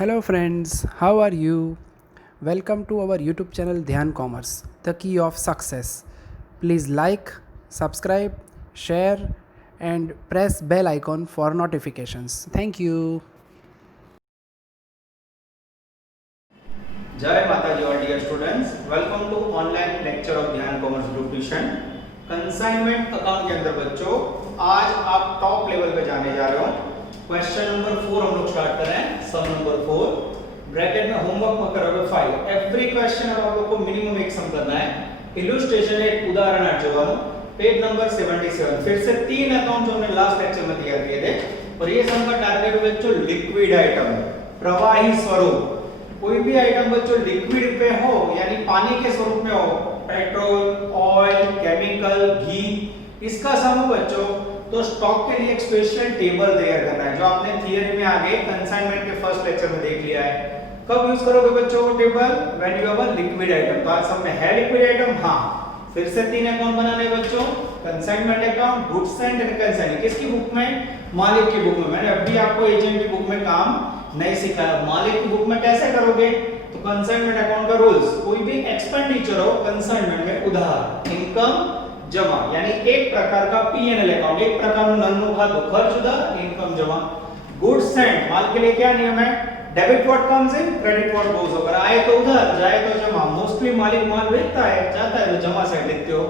Hello friends, how are you? Welcome to our YouTube channel Dhyan Commerce, the key of success. Please like, subscribe, share and press bell icon for notifications. Thank you. जय माता जी और dear students, welcome to online lecture of Dhyan commerce group tuition. Consignment account के अंदर बच्चों आज आप top level पे जाने जा रहे हो। क्वेश्चन नंबर 4 हम लोग स्टार्ट कर रहे हैं। सम नंबर 4 ब्रैकेट में होमवर्क में करोगे 5। एवरी क्वेश्चन अब आप लोग को मिनिमम एक सम करना है। इलस्ट्रेशन एक उदाहरण आ चुका हूं पेज नंबर 77। फिर से 3 अकाउंट जो हमने लास्ट लेक्चर में तैयार किए थे और ये सम का टारगेट बच्चों लिक्विड आइटम, प्रवाही स्वरूप। कोई भी आइटम बच्चों लिक्विड पे हो यानी पानी के स्वरूप में हो, पेट्रोल, ऑयल, केमिकल, घी, इसका सम बच्चों तो स्टॉक के लिए एक स्पेशल टेबल तैयार करना है जो आपने थियरी में आगे कंसाइनमेंट के फर्स्ट लेक्चर में देख लिया है। कब यूज करोगे बच्चों वो table? When you have a liquid item. तो आज सब में है लिक्विड आइटम। हां, फिर से 3 अकाउंट बनाने बच्चों। Consignment account, goods and consigning. किसकी बुक में? मालिक की बुक में। मैंने अभी आपको एजेंट की बुक में काम नहीं सिखाया। मालिक की बुक में कैसे करोगे? तो कंसाइनमेंट अकाउंट का रूल्स, कोई भी एक्सपेंडिचर हो कंसाइनमेंट में उधार, इनकम जमा यानी एक प्रकार का पीएनएल अकाउंट, एक प्रकार નું નાનું ખાતું ખર્ચ ઉધાર, ઇનકમ જમા। गुड्स एंड माल के लिए क्या नियम है? Debit what comes in, credit what goes. अगर आए तो उधार, जाए तो जमा। मोस्टली मालिक माल बेचता है, जाता है तो जमा साइड लिखते हो।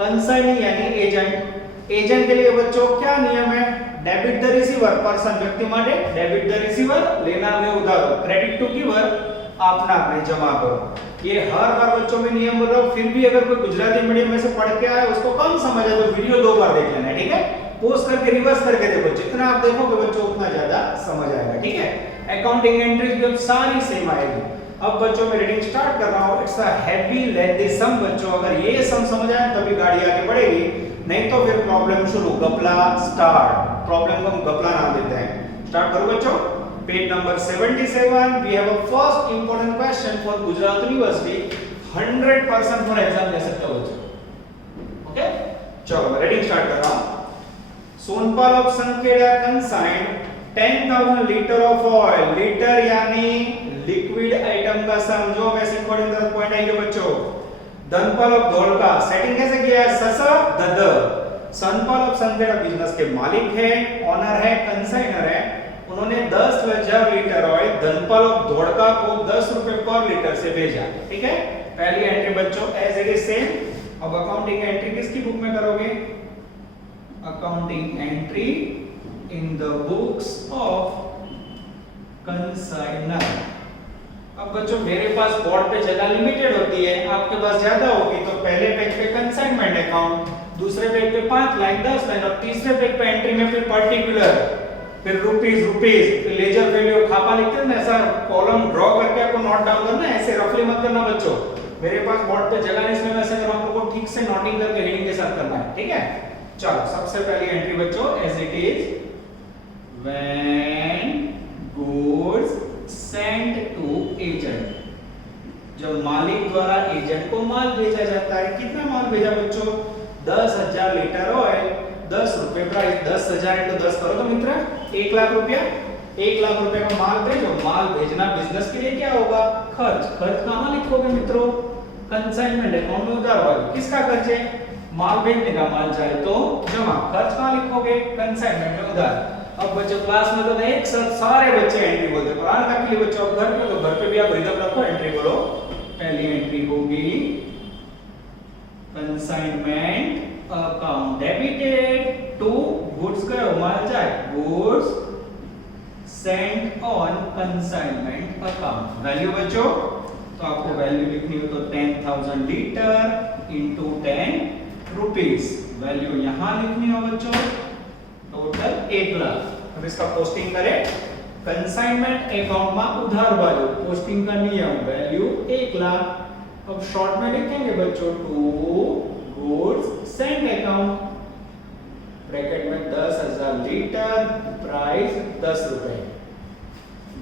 कंसाइनिंग यानी एजेंट। एजेंट के लिए बच्चों क्या नियम है? डेबिट द रिसीवर, पर्सन व्यक्ति માટે डेबिट द रिसीवर, लेना में उधार, क्रेडिट टू गिवर, अपना अपने जमा करो। ये हर बार बच्चों में नियम बोल रहा हूं। फिर भी अगर कोई गुजराती मीडियम में से पढ़ के आए उसको कम समझ आए तो वीडियो 2 बार देख लेना, ठीक है? पॉज करके रिवर्स करके देखो, जितना आप देखोगे बच्चों उतना ज्यादा समझ आएगा, ठीक है? अकाउंटिंग एंट्रीज भी अब सारी सेम आएगी। अब बच्चों मैं रीडिंग स्टार्ट कर रहा हूं। इट्स अ हैवी लेंथी सम बच्चों। अगर ये सम समझ आए तभी गाड़ी आगे बढ़ेगी, नहीं तो फिर प्रॉब्लम शुरू। गपला स्टार्ट। प्रॉब्लम को हम गपला नाम देते हैं। स्टार्ट करो बच्चों। Page number 77 we have a first important question for Gujarat University 100% for exam ले सकते हो बच्चों। ओके, चलो मैं रीडिंग स्टार्ट कर रहा हूं। Sonpal of Sankheda consigned 10,000 litre of oil. Litre यानी लिक्विड आइटम का सम। जो मैं सिंपल इन पॉइंट आएंगे बच्चों। धनपाल ऑफ धोलका सेटिंग कैसे किया है? ससा दद। सनपाल ऑफ संखेड़ा बिजनेस के मालिक है, ओनर है, कंसाइनर है। उन्होंने 10,000 लीटर ऑयल धनपाल ऑफ धोड़का को 10 रुपए पर लीटर से भेजा, ठीक है? पहली एंट्री बच्चों एज इट इज सेम। अब अकाउंटिंग एंट्री किसकी बुक में करोगे? Accounting entry in the books of consignor. अब बच्चों मेरे पास बोर्ड पे जगह लिमिटेड होती है, आपके पास ज्यादा होगी तो पहले पेज पे कंसाइनमेंट अकाउंट, दूसरे पेज पे 5 लाइन 10 लाइन और तीसरे पेज पे एंट्री में फिर पर्टिकुलर, फिर रुपीस, फिर लेजर वैल्यू खापा लिखते हैं ना, ऐसा कॉलम ड्रॉ करके आपको नोट डाउन करना है। ऐसे रफली मत करना बच्चों, मेरे पास बोर्ड पे जगह नहीं, इसमें वैसे आप लोगों को ठीक से नोटिंग करके रीडिंग के साथ करना है, ठीक है? चलो सबसे पहली एंट्री बच्चों as it is when goods sent to agent. जब मालिक द्वारा एजेंट को माल भेजा जाता है। कितना माल भेजा बच्चों? 10,000 लीटर ऑयल, 10 रुपए प्राइस। 10,000 into 10 करो तो मित्र 1 लाख रुपया। 1 लाख रुपए का माल भेजो। माल भेजना बिजनेस के लिए क्या होगा? खर्च। खर्च कहां लिखोगे मित्रों? कंसाइनमेंट अकाउंट में उधार वाला। किसका खर्च है? माल भेजने का। माल जाए तो जमा। खर्च कहां लिखोगे? कंसाइनमेंट में उधार। अब बच्चों क्लास में तो एक साथ सारे बच्चे एंट्री बोलते हैं। पढ़ाने का के लिए बच्चों घर पे तो घर पे भी आप रिदम रखो, एंट्री बोलो। पहली एंट्री होगी consignment account debited to goods का माल जाए, goods sent on consignment account. Value बच्चों तो आपको वैल्यू लिखनी हो तो 10,000 लीटर इनटू 10 रुपीस। वैल्यू यहां लिखनी हो बच्चों टोटल 1 लाख। अब इसका पोस्टिंग करें कंसाइनमेंट अकाउंट में उधार बाजू। पोस्टिंग का नियम वैल्यू 1 लाख। अब शॉर्ट में लिखेंगे बच्चों to goods sent account, bracket में 10,000 लीटर, प्राइस 10 रुपए।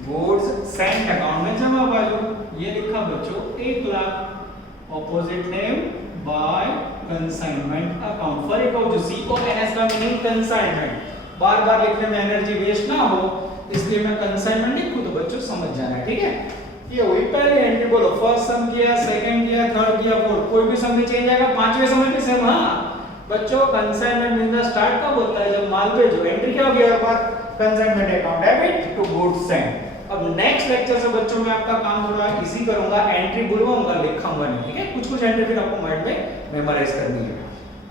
गुड्स सेंट अकाउंट में जमा बाजू ये लिखा बच्चों 1 lakh. Opposite name bye consignment account. फर्क हो जो CONS का मीनिंग कंसाइनमेंट। बार-बार लिखने में एनर्जी वेस्ट ना हो इसलिए मैं कंसाइनमेंट लिखूं तो बच्चों समझ जाना है, ठीक है। ये हुई पहली एंट्री, बोलो फर्स्ट सम किया, सेकंड किया, थर्ड किया, फोर्थ, कोई भी सम नहीं चेंज आएगा, पांचवें सम में भी सेम। हाँ बच्चों, कंसाइनमेंट इन द स्टार्ट कब होता है, जब माल भेजो, एंट्री क्या होगी हर बार, consignment account debit to goods send. अब नेक्स्ट लेक्चर से बच्चों मैं आपका काम थोड़ा इजी करूंगा, एंट्री बुलवाऊंगा, लिखाऊंगा नहीं, ठीक है। कुछ एंट्री फिर आपको माइंड में मेमोराइज करनी है।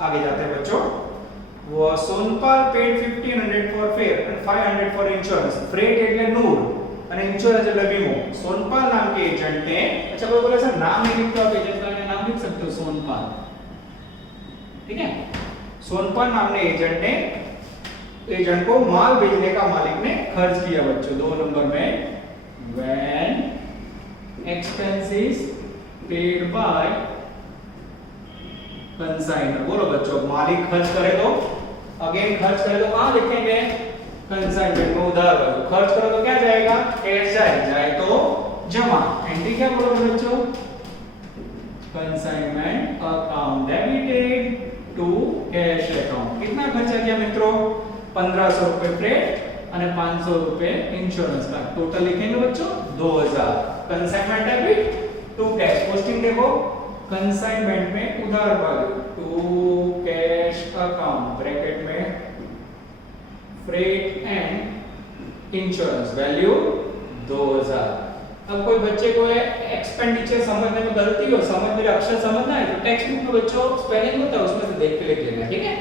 आगे जाते हैं बच्चों। वो Sonpal paid 1500 for fair and 500 for insurance. Freight એટલે નૂર અને इंश्योरेंस એટલે વીમો। सोनपाल नाम के एजेंट ने, अच्छा कोई बोले सर नाम नहीं लिखते हो, एजेंट का नाम लिख सकते हो सोनपाल, ठीक है। सोनपाल नाम ने एजेंट को माल भेजने का मालिक ने खर्च किया बच्चों। 2 नंबर में when expenses paid by consignor. बोलो बच्चों, मालिक खर्च करे तो, अगेन खर्च करे तो कहां लिखेंगे, कंसाइनमेंट में उधार बाजू। खर्च करो तो क्या जाएगा, कैश जाए तो जमा। एंट्री क्या बोलोगे बच्चों, consignment account debited to cash account. कितना खर्चा किया मित्रों, 1500 रुपए फ्रेट और 500 रुपए इंश्योरेंस का, टोटल लिखेंगे बच्चों 2000। Consignment debit to cash. Posting देखो, कंसाइनमेंट में उधार बाजू टू कैश अकाउंट, ब्रैकेट में फ्रेट एंड इंश्योरेंस, वैल्यू 2000। अब कोई बच्चे को एक्सपेंडिचर समझने में गलती हो, समझ मेरे अक्षर समझना है तो टेक्स्ट बुक में बच्चों स्पेलिंग होता है, उसमें से देख के लिख लेना, ठीक है।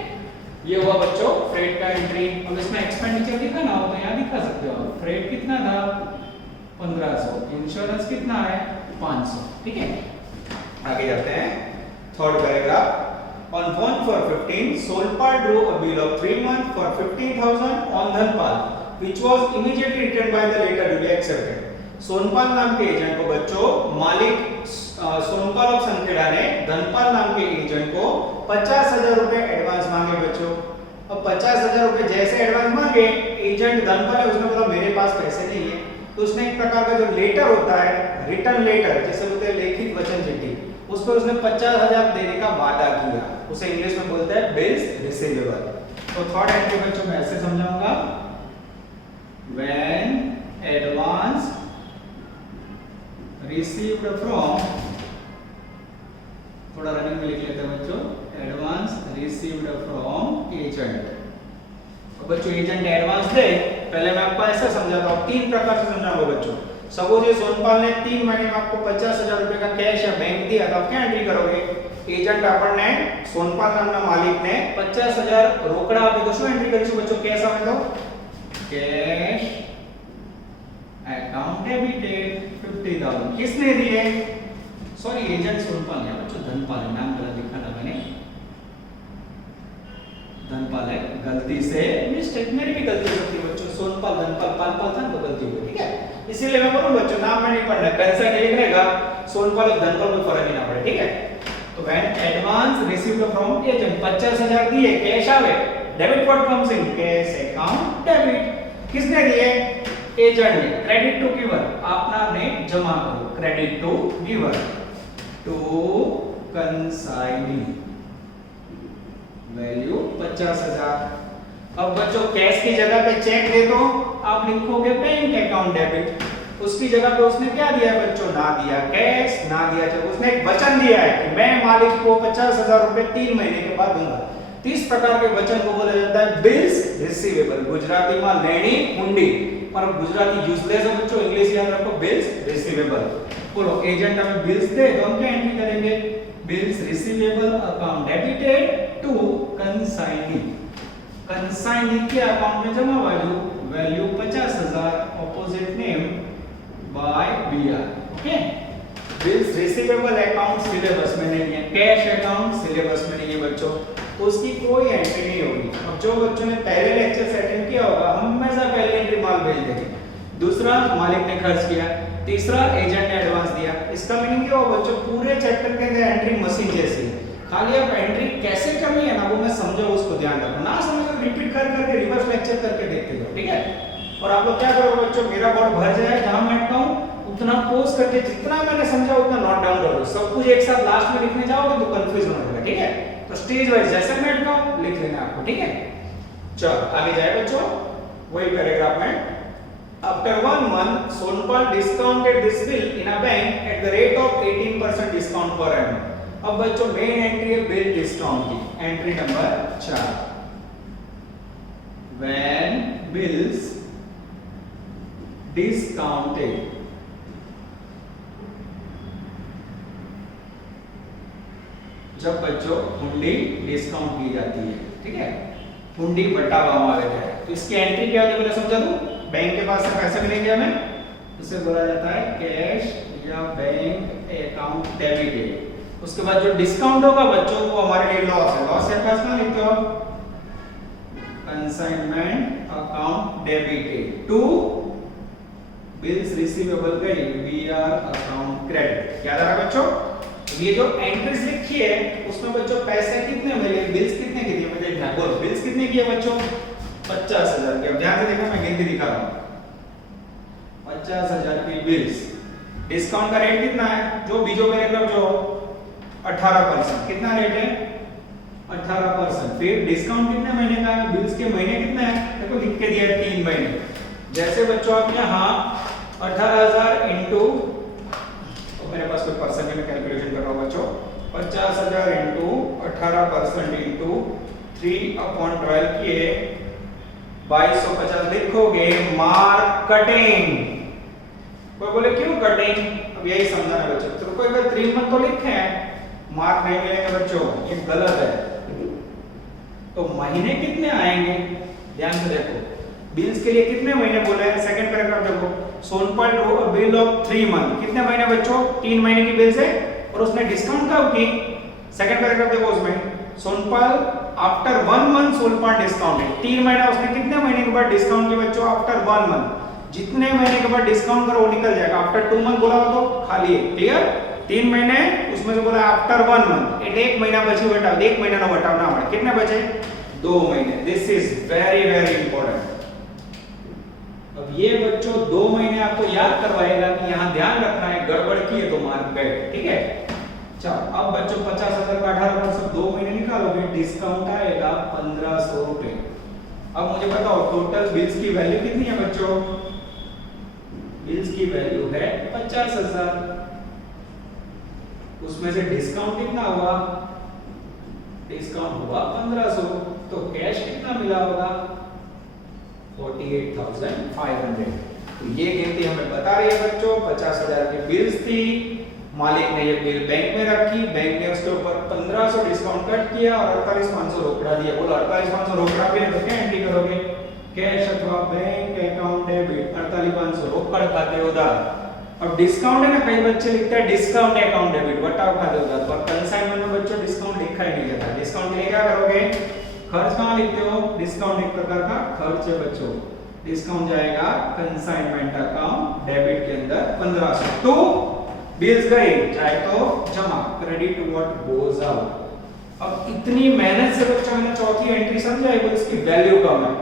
ये हुआ बच्चों फ्रेट का एंट्री। अब इसमें एक्सपेंडिचर कितना ना हो तो यहाँ दिखा सकते हो, फ्रेट कितना था 1500, इंश्योरेंस कितना है 500, ठीक है। आगे जाते हैं, third paragraph. On 1/15 Sonpal drew a bill of 3 months for 15,000 on Dhanpal which was immediately returned by the later duly accepted। Sonpal नाम के एजेंट को बच्चों मालिक सोनपाल ऑफ संखेड़ा ने धनपाल नाम के एजेंट को 50,000 रुपए एडवांस मांगे बच्चों। अब 50,000 रुपए जैसे एडवांस मांगे, एजेंट धनपाल है उसने बोला मेरे पास पैसे नहीं है, तो उसने एक प्रकार का जो लेटर होता है, रिटर्न लेटर जिसे बोलते हैं लिखित वचन चिट्ठी, उस पर उसने 50,000 देने का वादा किया, उसे इंग्लिश में बोलते हैं बिल्स रिसीवेबल। तो थर्ड एंट्री बच्चों मैं ऐसे समझाऊंगा, when advance received from, थोड़ा रनिंग में लिख लेते हैं बच्चों, एडवांस रिसीव्ड फ्रॉम एजेंट। बच्चों एजेंट एडवांस दे, पहले मैं आपको ऐसा समझाता हूँ, 3 प्रकार से समझाऊंगा बच्चों। सपोज ये सोनपाल ने 3 महीने में आपको 50,000 रुपए का कैश या बैंक दिया, तो आप क्या एंट्री करोगे, एजेंट આપણને સોનપાલ નામના માલિકને 50,000 રોકડા આપે તો શું એન્ટ્રી કરીશું બચ્ચો, કેશ આવે તો कैश अकाउंट डेबिटेड 50,000। किसने दिए, सॉरी एजेंट सोनपाल है बच्चों, धनपाल है, नाम गलत लिखा था मैंने, धनपाल है, गलती से मिस्टेक, मेरी भी गलती हो सकती है बच्चों, सोनपाल धनपाल पाल था तो गलती हुई, ठीक है। इसीलिए मैं बोलूं बच्चों नाम में नहीं पढ़ना, कंसर्न नहीं लिखने का, सोनपाल और धनपाल में फर्क ही ना पड़े, ठीक है। तो when advance received from agent 50,000 दिए, कैश आवे, debit what comes in cash account debit. किसने दिए, एजेंट ने। क्रेडिट टू गिवर, आपना ने जमा करो, credit to giver to consignee, value 50,000। अब बच्चों कैश की जगह पे चेक दे दो, आप लिखोगे बैंक अकाउंट डेबिट, उसकी जगह पे उसने क्या दिया है बच्चों, ना दिया कैश ना दिया चेक, उसने एक वचन दिया है कि मैं मालिक को 50,000 रुपए 3 महीने के बाद दूंगा। 30 प्रकार के वचन को बोला जाता है बिल्स रिसीवेबल, गुजराती में लेनी हुंडी, पर गुजराती यूजलेस है बच्चों, इंग्लिश याद रखो बिल्स रिसीवेबल। बोलो एजेंट हमें बिल्स दे तो हम क्या एंट्री करेंगे, bills receivable account debited to consignee, consignee के अकाउंट में जमा बाजू, value 50,000, opposite name by BR, okay. Bills receivable account syllabus में नहीं है, कैश अकाउंट सिलेबस में नहीं है बच्चों, तो उसकी कोई एंट्री नहीं होगी। अब जो बच्चों ने पहले लेक्चर से अटेंड किया होगा, हमेशा पहले एंट्री माल भेज देंगे, दूसरा मालिक ने खर्च किया, तीसरा एजेंट ने एडवांस दिया। इसका मीनिंग क्या होगा बच्चों, पूरे चैप्टर के अंदर एंट्री मशीन जैसी है, खाली आप एंट्री कैसे करनी है ना वो मैं समझाऊं, उसको ध्यान रखना, ना समझ तो रिपीट कर करके रिवर्स लेक्चर करके देखते जाओ, ठीक है। और आप लोग क्या करोगे बच्चों, मेरा बोर्ड भर जाए, जहां मैं अटका हूं उतना पोज करके जितना मैंने समझा उतना नोट डाउन कर लो, सब कुछ एक साथ लास्ट में लिखने जाओगे तो कंफ्यूज हो जाएगा, ठीक है। तो स्टेज वाइज जैसे मैं अटका लिख लेना आपको, ठीक है। चलो आगे जाए बच्चों, वही पैराग्राफ में After 1 month, Sonpal discounted this bill in a bank at the rate of 18% discount per annum. अब बच्चों मेन एंट्री है बिल डिस्काउंट की, entry number 4. When bills discounted, जब बच्चों हुंडी डिस्काउंट की जाती है, ठीक है, हुंडी बटा भाव आवे जाए, तो इसकी एंट्री क्या होती है बोले समझा दूं. बैंक के पास से पैसे मिलेंगे हमें, उसे बोला जाता है कैश या बैंक अकाउंट डेबिटेड. उसके बाद जो डिस्काउंट होगा बच्चों वो हमारे लिए लॉस है. लॉस है पास कहां लिखते हो, consignment account debited to bills receivable credit BR account credit. याद आ रहा बच्चों. ये जो एंट्रीज लिखी है उसमें बच्चों पैसे कितने मिले, बिल्स कितने की थी, मुझे देखना है. बोलो बिल्स कितने की है बच्चों, 50,000 की. अब ध्यान से देखो, मैं गिनती दिखा रहा हूं. 50,000 की बिल्स. डिस्काउंट का रेट कितना है, जो बीजो पैराग्राफ जो 18%. कितना रेट है, 18%. फिर डिस्काउंट कितने महीने का है, बिल्स के महीने कितने हैं, देखो लिख के दिया है 3 महीने. जैसे बच्चों आप यहां 18,000 इनटू, तो मेरे पास कोई परसेंट में कैलकुलेशन कर रहा हूं बच्चों, 50,000 इनटू 18% इनटू 3/12 किए 2250 लिखोगे. मार्केटिंग. कोई बोले क्यों कटिंग, अब यही समझना है बच्चों. तो कोई अगर 3 मंथ तो लिखे हैं, मार्क नहीं मिलेंगे बच्चों, ये गलत है. तो महीने कितने आएंगे, ध्यान से देखो. बिल्स के लिए कितने महीने बोले हैं, सेकंड पैराग्राफ देखो. Sonpal draw a bill of 3 month. कितने महीने बच्चों, 3 महीने की बिल्स है, और उसने डिस्काउंट कब की, सेकंड पैराग्राफ देखो. उसमें Sonpal after 1 month Sonpal discounted. 3 महीना उसने कितने महीने के बाद डिस्काउंट किया बच्चों, आफ्टर 1 मंथ. जितने महीने के बाद डिस्काउंट करो वो निकल जाएगा. आफ्टर 2 मंथ बोला हो तो खाली है. क्लियर. 3 महीने उसमें से बोला आफ्टर 1 मंथ. एक महीना बची बटाओ, 1 महीना ना बटाओ ना पड़े. कितने बचे, 2 महीने. This is very very important. अब ये बच्चों 2 महीने आपको याद करवाएगा कि यहां ध्यान रखना है, गड़बड़ की है तो मार्क बैक. ठीक है. चलो अब बच्चों 50,000 का 18% 2 महीने निकालोगे, डिस्काउंट आएगा 1500 रुपए. अब मुझे बताओ टोटल बिल्स की वैल्यू कितनी है बच्चों, बिल्स की वैल्यू है 50,000. उसमें से डिस्काउंट कितना हुआ, डिस्काउंट हुआ 1500. तो कैश कितना मिला होगा, 48,500. तो ये गिनती हमें बता रही है बच्चों 50,000 की बिल्स थी. मालिक ने ये बिल बैंक में रखी, बैंक ने उसके ऊपर 1500 डिस्काउंट कट किया और 48,500 रोकड़ा दिया. बोलो 48,500 रोकड़ा भी है तो क्या एंट्री करोगे, कैश अथवा बैंक अकाउंट डेबिट. 48,500 रोकड़ खाते उधार. अब डिस्काउंट है ना, कई बच्चे लिखते हैं डिस्काउंट अकाउंट डेबिट, बटाव खाते उधार. पर कंसाइनमेंट में बच्चों डिस्काउंट लिखा ही नहीं जाता. डिस्काउंट के लिए क्या करोगे, खर्च कहां लिखते हो, डिस्काउंट एक प्रकार का खर्च है बच्चों. डिस्काउंट जाएगा कंसाइनमेंट अकाउंट डेबिट के अंदर 1500. तो बिल्स गई चाहे तो जमा, क्रेडिट व्हाट गोज आउट. अब इतनी मेहनत से बच्चों मैंने चौथी एंट्री समझाई, वो इसकी वैल्यू कम है ना.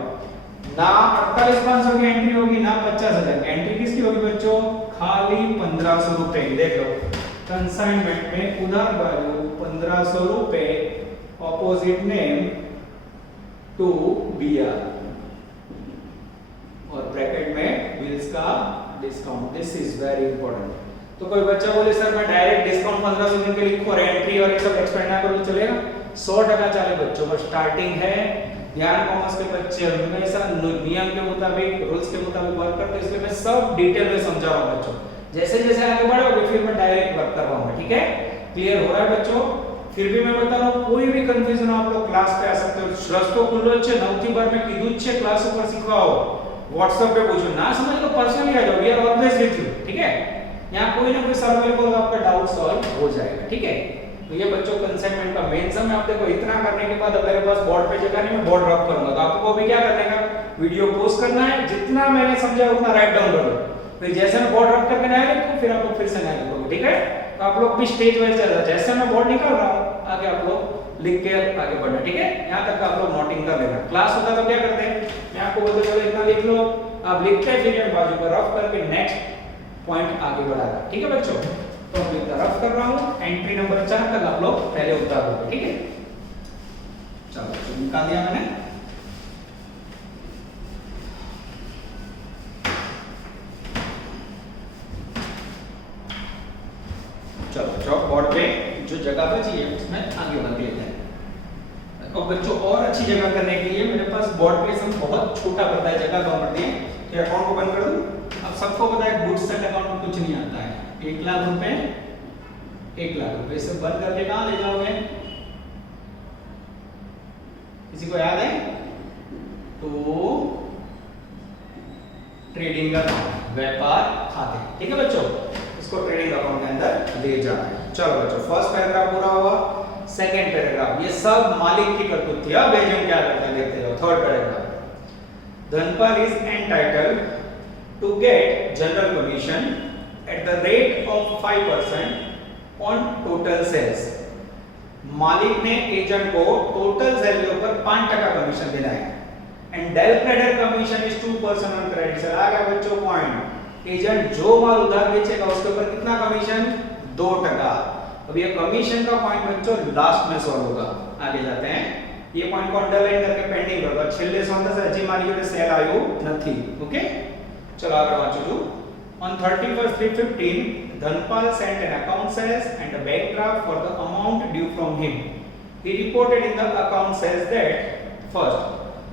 48,500 की एंट्री होगी ना 50,000 की. एंट्री किसकी होगी बच्चों, खाली 1500 रुपए. देख लो कंसाइनमेंट में उधार वैल्यू 1500 रुपए, ऑपोजिट नेम टू बीआर और ब्रैकेट में बिल्स का discount. This is very important. तो कोई बच्चा बोले सर मैं डायरेक्ट डिस्काउंट 1500 दिन के लिखूं और एंट्री और ये सब एक्सपेंड ना करूं, चलेगा? 100% चले बच्चों. बस स्टार्टिंग है. ध्यान कॉमर्स के बच्चे हमेशा नियम के मुताबिक, रूल्स के मुताबिक वर्क करते हैं, इसलिए मैं सब डिटेल में समझा रहा हूं बच्चों. जैसे जैसे आगे बढ़ोगे फिर मैं डायरेक्ट वर्क करवाऊंगा. ठीक है, क्लियर हो रहा है बच्चों? फिर भी मैं बता रहा हूं कोई भी कंफ्यूजन आप लोग क्लास पे आ सकते हो. रस्तो खुल्लो છે, નવથી 12 में કીધું છે ક્લાસ ઉપર શીખવાઓ. WhatsApp पे पूछो, ना समझ तो पर्सनली आ जाओ. We are always with you. ठीक है, यहाँ कोई ना कोई सर अवेलेबल आपका डाउट सॉल्व हो जाएगा. ठीक है, तो ये बच्चों कंसाइनमेंट का मेन सम है. आप देखो इतना करने के बाद अब मेरे पास बोर्ड पे जगह नहीं, मैं बोर्ड रब करूंगा. तो आपको भी क्या करने का, वीडियो पॉज करना है, जितना मैंने समझा उतना राइट डाउन करो. फिर जैसे मैं बोर्ड रब करके नया लिखूं फिर आप लोग फिर से नया लिखोगे. ठीक है, तो आप लोग भी स्टेज वाइज चल रहा है. जैसे मैं बोर्ड निकाल रहा हूं आगे आप लोग लिख के आगे बढ़ना. ठीक है, यहाँ तक आप लोग नोटिंग कर लेना. क्लास होता तो क्या करते हैं, मैं आपको बोलते चलो इतना लिख लो, आप लिखते हैं फिर बाजू पर रफ करके नेक्स्ट पॉइंट आगे बढ़ाना. ठीक है बच्चों, तो मैं रफ कर रहा हूं. एंट्री नंबर 4 तक आप लोग पहले उतारोगे. ठीक है, चलो निकाल दिया मैंने. चलो बच्चों बोर्ड पे जो जगह बची है उसमें आगे बढ़ लेते हैं। और बच्चों और अच्छी जगह करने के लिए मेरे पास बोर्ड पे सब बहुत छोटा पड़ता है, जगह कम पड़ती है। तो अकाउंट को बंद कर दूं। अब सबको पता है गुड्स एंड अकाउंट में कुछ नहीं आता है। 1 लाख रुपए 1 लाख रुपए से बंद करके कहां ले जाओगे? किसी को याद है? तो ट्रेडिंग अकाउंट, व्यापार खाते, ठीक है बच्चों, इसको ट्रेडिंग अकाउंट के अंदर ले जाना है। चलो बच्चों फर्स्ट पैराग्राफ पूरा हुआ। सेकंड पैराग्राफ ये सब मालिक की करतूत थी। अब हम क्या करते हैं देखते जाओ। Third paragraph, Dhanpal is entitled to get general commission at the rate of 5% on total sales. मालिक ने एजेंट को टोटल सेल के ऊपर 5% कमीशन देना है। And del credit commission is 2% on credit sale. आ गया बच्चों पॉइंट। एजेंट जो माल उधार बेचेगा उसके ऊपर कितना कमीशन? 2%। अब ये कमीशन का पॉइंट बच्चों लास्ट में सॉल्व होगा। आगे जाते हैं। ये पॉइंट को अंडरलाइन करके पेंडिंग कर दो। छेल्ले सोंदा से हજી મારી જોડે સેલ આવ્યો નથી। ઓકે ચલો આગળ વાંચું છું। On 31st 3/15 Dhanpal sent an account sales and a bank draft for the amount due from him. He reported in the account sales that first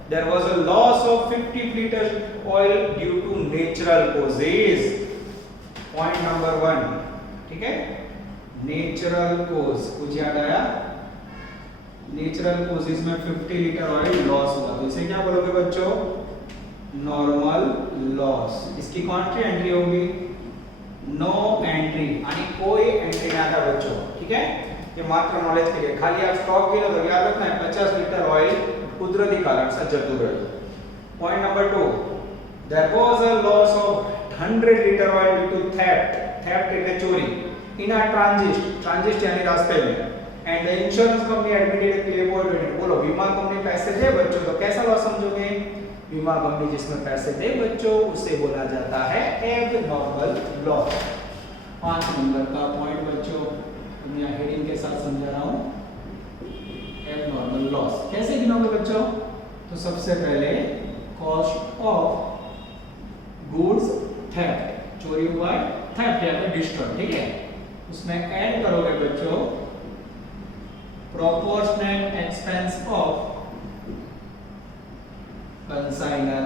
there was a loss of 50 liters oil due to natural causes. Point number 1, ठीक है, natural कोज। कुछ याद आया? Natural causes में 50 litre oil loss हुआ, तो इसे क्या बोलोगे बच्चों? Normal loss. इसकी कौन सी एंट्री होगी? नो एंट्री, यानी कोई एंट्री नहीं आता बच्चों, ठीक है। ये मात्र नॉलेज के लिए, खाली आप स्टॉक के लिए याद रखना है 50 लीटर ऑयल कुदरती कारण से जतू रहे। Point number 2, there was a loss of 100 litre oil due to theft. Theft એટલે ચોરી। इन अ ट्रांजिट यानी रास्ते में। And the insurance company admitted claim for it. बोलो बीमा कंपनी पैसे दे बच्चों तो कैसा लॉस समझोगे? बीमा कंपनी जिसमें पैसे दे बच्चों उसे बोला जाता है एबनॉर्मल लॉस। 5 नंबर का पॉइंट बच्चों मैं हेडिंग के साथ समझा रहा हूं। एबनॉर्मल लॉस कैसे गिनोगे बच्चों? तो सबसे पहले कॉस्ट ऑफ गुड्स थेफ्ट, चोरी हुआ है, थेफ्ट या फिर डिस्ट्रॉय, ठीक है, उसमें ऐड करोगे बच्चों प्रोपोर्शनल एक्सपेंस ऑफ कंसाइनर।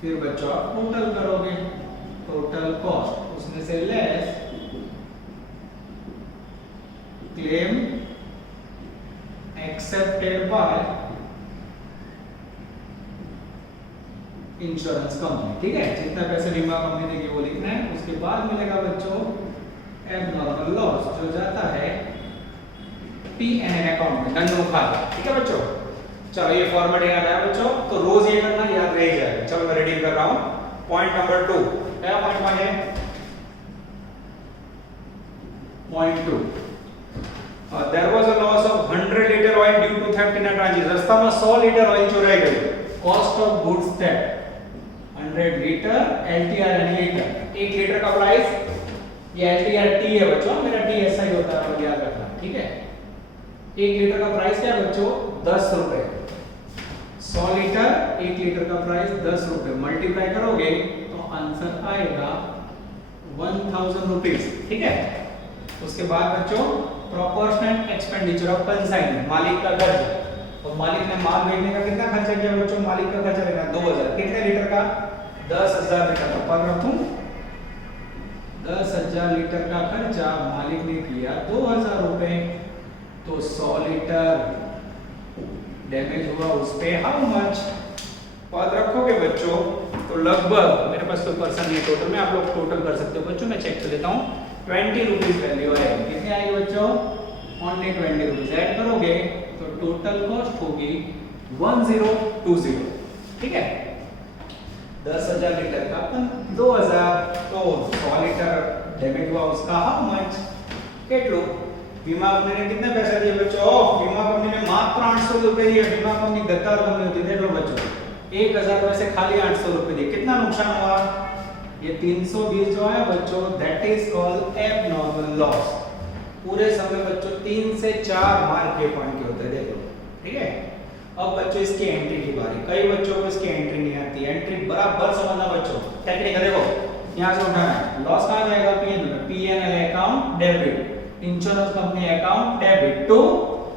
फिर बच्चों आप टोटल करोगे, टोटल कॉस्ट, उसमें से less claim accepted by insurance company, ठीक है। जितना पैसे बीमा कंपनी देगी वो लिखना है। उसके बाद मिलेगा बच्चों एबनॉर्मल लॉस जो जाता है P&L अकाउंट में, नन्नू खाता, ठीक है बच्चों। चलो ये फॉर्मेट याद आया बच्चों, तो रोज ये करना याद रह जाएगा। चलो मैं रेडी कर रहा हूं। पॉइंट नंबर 2, क्या पॉइंट 1 है? Point 2, there was a loss of 100 litre oil due to theft in a transit. रास्ता में 100 लीटर ऑयल चुराई गई। Cost of goods theft 100 litre, LTR यानी लीटर। 1 लीटर का प्राइस, ये LTR T है बच्चों, मेरा T ऐसा ही होता है, याद रखना, ठीक है। 1 लीटर का प्राइस क्या है बच्चों? 10 रुपए। 100 लीटर, 1 लीटर का प्राइस 10 रुपए। मल्टीप्लाई करोगे तो आंसर आएगा 1000 रुपीस, ठीक है। उसके बाद बच्चों प्रोपोर्शनल एक्सपेंडिचर ऑफ कंसाइनमेंट, मालिक का खर्च। और मालिक ने माल बेचने का कितना खर्चा किया बच्चों? मालिक का खर्चा लेना 2000। कितने लीटर का? 10000 लीटर का। पढ़ रखूं 10,000 लीटर का खर्चा मालिक ने किया 2000 रुपए। तो 100 लीटर डैमेज हुआ, उस पे हाउ मच? याद रखोगे बच्चों तो लगभग, मेरे पास तो पर्सन नहीं टोटल में, आप लोग टोटल कर सकते हो बच्चों, मैं चेक कर लेता हूँ। 20 रुपीज वैल्यू है। कितनी आएगी बच्चों? Only 20 rupees. ऐड करोगे तो टोटल कॉस्ट होगी 1020, ठीक है। 10,000 लीटर का 2000, तो 100 लीटर डैमेज हुआ, उसका हाउ मच? કેટલું? बीमा कंपनी ने कितने पैसे दिए बच्चों? बीमा कंपनी ने मात्र 800 रुपए दिए। बीमा कंपनी गद्दार कंपनी होती है, देख लो बच्चों, 1000 में से खाली 800 रुपए दिए। कितना नुकसान हुआ? ये 320 जो है बच्चों, that is called abnormal loss. पूरे समय बच्चों 3 से 4 मार्क के पॉइंट के होते हैं, देख लो, ठीक है। अब बच्चों इसकी एंट्री की बारी। कई बच्चों को इसकी एंट्री नहीं आती। एंट्री बराबर समझना बच्चों, टेक्निक देखो। यहाँ से उठाना है, लॉस कहाँ जाएगा, PNL account debit, insurance company account debit to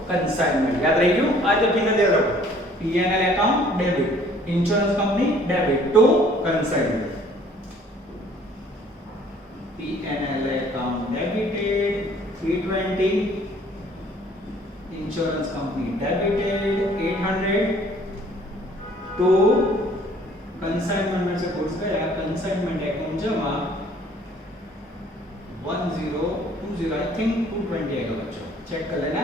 consignment. याद रही क्यों, आज तो फिंगर याद रखो, PNL account debit, insurance company debit to consignment. PNL account debited 320, insurance company debited 800 to consignment में से गुड्स गया, कंसाइनमेंट अकाउंट जमा 1020, आई थिंक 220 आएगा बच्चों, चेक कर लेना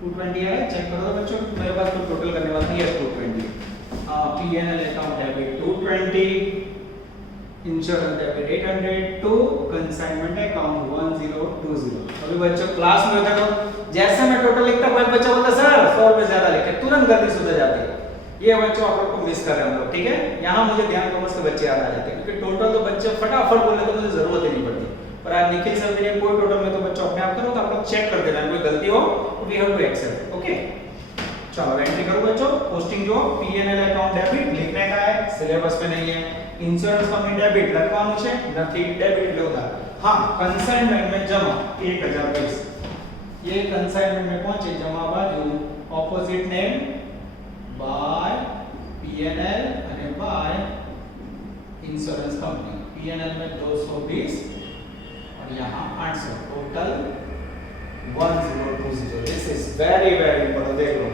220 है, चेक करो बच्चों, मेरे पास तो टोटल करने वाला नहीं है 220। PNL account debit 220, insurance debit 800 to consignment account 1020। अभी बच्चों क्लास में होता तो जैसे मैं टोटल लिखता कोई बच्चा बोलता सर 100 रुपए ज्यादा लिखे, तुरंत गलती सुधर जाती है। ये बच्चों आप लोग को मिस कर रहे हैं हम लोग, ठीक है। यहाँ मुझे ध्यान कॉमर्स के बच्चे याद आ जाते हैं, क्योंकि टोटल तो बच्चे फटाफट बोलने तो मुझे जरूरत ही नहीं पड़ती, पर आज निखिल सर ने कोई टोटल में तो बच्चों अपने आप करो, तो आप लोग चेक कर देना, कोई गलती हो तो we have to accept, okay. चलो एंट्री करो बच्चों, पोस्टिंग जो पीएनएल अकाउंट डेबिट लिखने का है, सिलेबस में नहीं है। इंश्योरेंस कंपनी डेबिट લખવાનું છે નથી, डेबिट લેતા। हां, कंसाइनमेंट में जमा 1020, ये कंसाइनमेंट में पहुंचे जमा बाजू ऑपोजिट नेम बाय पीएनएल અને बाय इंश्योरेंस कंपनी। पीएनएल में 220 और यहां 800, total 1020। This is very very important, देख लो।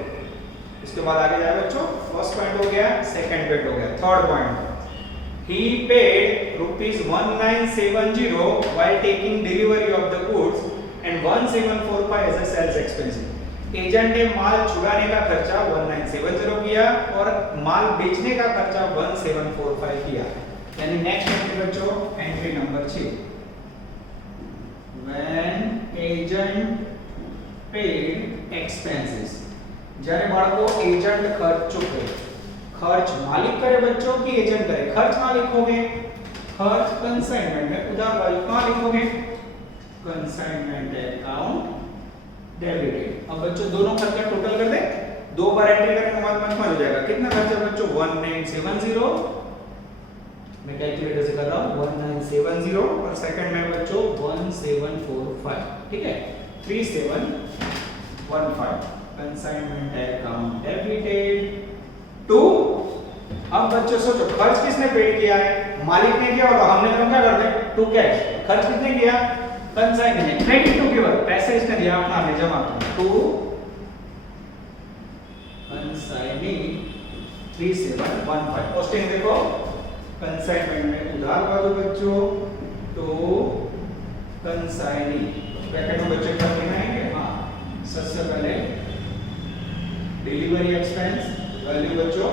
इसके बाद आगे जाए बच्चों, फर्स्ट पॉइंट हो गया, सेकंड पॉइंट हो गया, third point, he paid rupees 1970 while taking delivery of the goods and 1745 as a sales expense। Agent ने माल चुराने का खर्चा 1970 किया और माल बेचने का खर्चा 1745 किया। यानी नेक्स्ट एंट्री बच्चों, entry number 6, when agent paid expenses। જ્યારે બાળકો એજન્ટ ખર્ચ ચૂકવે, खर्च मालिक करे बच्चों की एजेंट करे, खर्च कहां लिखोगे, खर्च कंसाइनमेंट में, उधार बाजू कहां लिखोगे, कंसाइनमेंट अकाउंट डेबिटेड। अब बच्चों दोनों खर्चा टोटल कर दे, दो बार एंट्री करने के बाद हो जाएगा। कितना खर्चा बच्चों, 1970, मैं कैलकुलेटर से कर रहा हूं, 1970 और सेकंड में बच्चों 1745, ठीक है, 3715। कंसाइनमेंट अकाउंट डेबिटेड टू, अब बच्चों सोचो खर्च किसने पेड किया है, मालिक ने किया, और हमने तो क्या कर दे टू कैश। खर्च किसने किया, कंसाइनमेंट ने, क्रेडिट टू गिवर, पैसे इसने दिया अपना ले जमा टू कंसाइनिंग 3715। पोस्टिंग देखो, कंसाइनमेंट में उधार बाजू बच्चों टू कंसाइनिंग, ब्रैकेट में बच्चे क्या लिखेंगे, हां सबसे पहले डिलीवरी एक्सपेंस वैल्यू बच्चों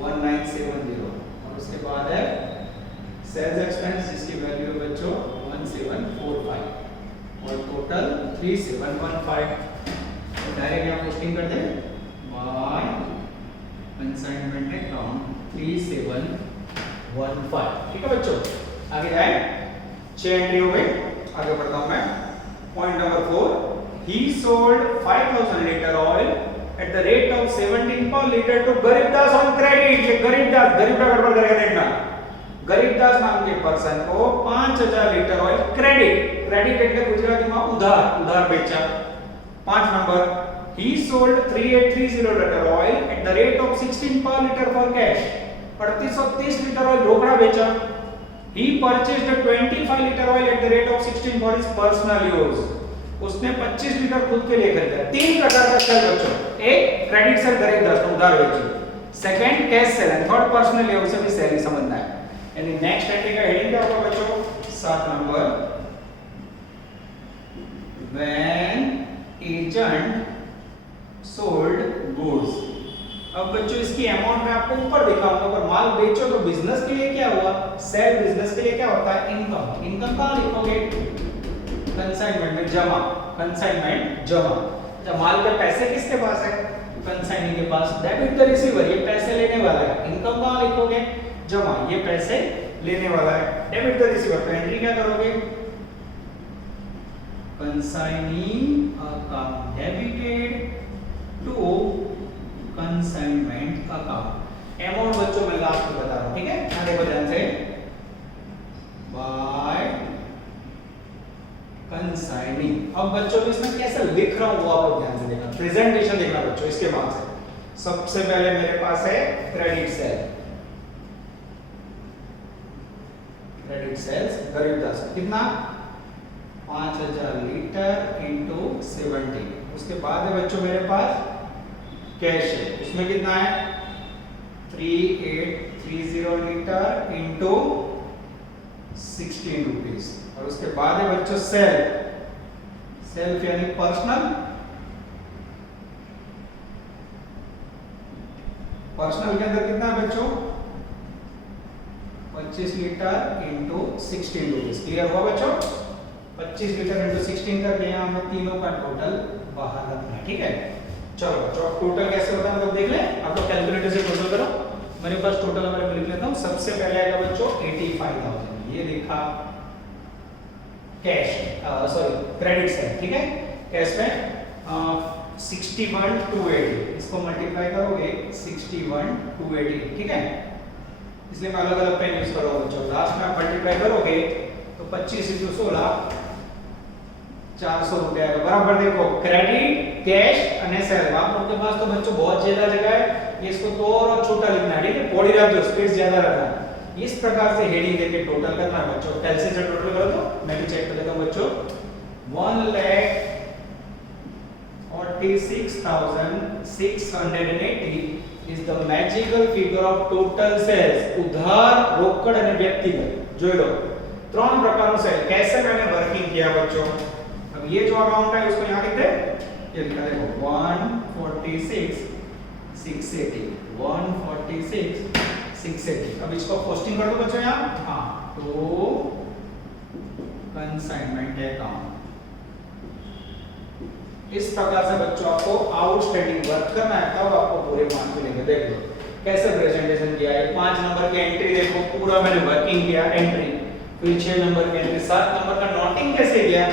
1970 और उसके बाद है सेल्स एक्सपेंस जिसकी वैल्यू है बच्चों 1745 और टोटल 3715। तो डायरेक्ट यहां पोस्टिंग कर दे बाय कंसाइनमेंट अकाउंट 3715, ठीक है बच्चों। आगे जाए, 6 एंट्री हो गई, आगे बढ़ता हूं मैं। Point number 4, he sold 5000 litre oil at the rate of 17 per liter to Garibdas on credit। ये गरीबदास, गरीब का गड़बड़ करके देखना, गरीबदास नाम के पर्सन को 5000 लीटर ऑयल क्रेडिट, क्रेडिट એટલે ગુજરાતીમાં ઉધાર, ઉધાર बेचा। 5 number, he sold 3830 liter oil at the rate of 16 per liter for cash। 3830 litre oil रोकड़ा बेचा। he purchased 25 liter oil at the rate of 16 for his personal use। उसने 25 litre खुद के लिए खरीदा। 3 प्रकार का सेल बच्चों, एक क्रेडिट सेल गरीबदास को उधार बेची, second cash cell and third personal use से भी सेल ही समझना है। यानी नेक्स्ट एंट्री का हेडिंग क्या होगा बच्चों, 7 number, when agent sold goods। अब बच्चों इसकी अमाउंट मैं आपको ऊपर दिखाऊंगा, पर माल बेचो तो बिजनेस के लिए क्या हुआ, सेल बिजनेस के लिए क्या होता है, इनकम। इनकम कहां लिखोगे, कंसाइनमेंट में जमा, कंसाइनमेंट जमा। जब माल के पैसे किसके पास है, कंसाइनिंग के पास, डेबिट द रिसीवर, ये पैसे लेने वाला है। इनकम कहां लिखोगे, जमा, ये पैसे लेने वाला है, डेबिट द रिसीवर। तो एंट्री क्या करोगे, consigning account debited to consignment account. Amount बच्चों मैं लास्ट में बता रहा हूं, ठीक है, यहां देखो ध्यान से, बाय कंसाइनिंग। अब बच्चों को इसमें कैसे लिख रहा हूं वो आप लोग ध्यान से देखना, प्रेजेंटेशन देखना बच्चों। इसके बाद से सबसे पहले मेरे पास है क्रेडिट सेल, क्रेडिट सेल्स गरीब दास कितना 5000 लीटर इंटू 70। उसके बाद है बच्चों मेरे पास कैश है, उसमें कितना है 3830 लीटर इंटू 16 रुपीज। और उसके बाद है बच्चों सेल्फ यानी पर्सनल के अंदर कितना है बच्चों 25 लीटर इंटू 16 रुपीज। क्लियर हुआ बच्चों, 25 लीटर इंटू 16 करके यहाँ हमें तीनों का टोटल बाहर रखना है, ठीक है। चलो बच्चों टोटल कैसे होता है मतलब देख ले, आप लोग कैलकुलेटर से टोटल करो। मेरे पास टोटल मैं लिख लेता हूँ। सबसे पहले आएगा बच्चों 85,000, ये लिखा कैश, सॉरी क्रेडिट से, ठीक है। कैश में 61,280, इसको मल्टीप्लाई करोगे 61,280, ठीक है। इसलिए मैं अलग अलग पेन यूज कर रहा हूँ बच्चों। लास्ट में आप मल्टीप्लाई करोगे तो 25 इंटू 16 400 रुपया आएगा। बराबर देखो क्रेडिट कैश और सेल। आप लोग के पास तो बच्चों बहुत ज्यादा जगह है, ये इसको तो और छोटा लिखना है, ठीक है। पॉडी रख दो, स्पेस ज्यादा रखना है। इस प्रकार से हेडिंग देके टोटल करना है बच्चों। कैलसी से टोटल करो तो मैं भी चेक कर लेता हूं बच्चों। 1,46,680 is the magical figure of total sales. ઉધાર રોકડ અને વ્યક્તિગત જોઈ લો ત્રણ પ્રકારનું સેલ कैसे मैंने वर्किंग किया बच्चों। अब ये जो अमाउंट है उसको यहां लिखते हैं, ये लिखा देखो 146,680 146,680। अब इसको पोस्टिंग कर दो बच्चों यहाँ, हाँ तो कंसाइनमेंट अकाउंट। इस प्रकार से बच्चों आपको आउटस्टैंडिंग वर्क करना है, तब आपको पूरे मार्क्स मिलेंगे। देख लो कैसे प्रेजेंटेशन किया है। 5 नंबर की एंट्री देखो, पूरा मैंने वर्किंग किया एंट्री, फिर 6 नंबर की एंट्री, 7 नंबर का नोटिंग कैसे किया,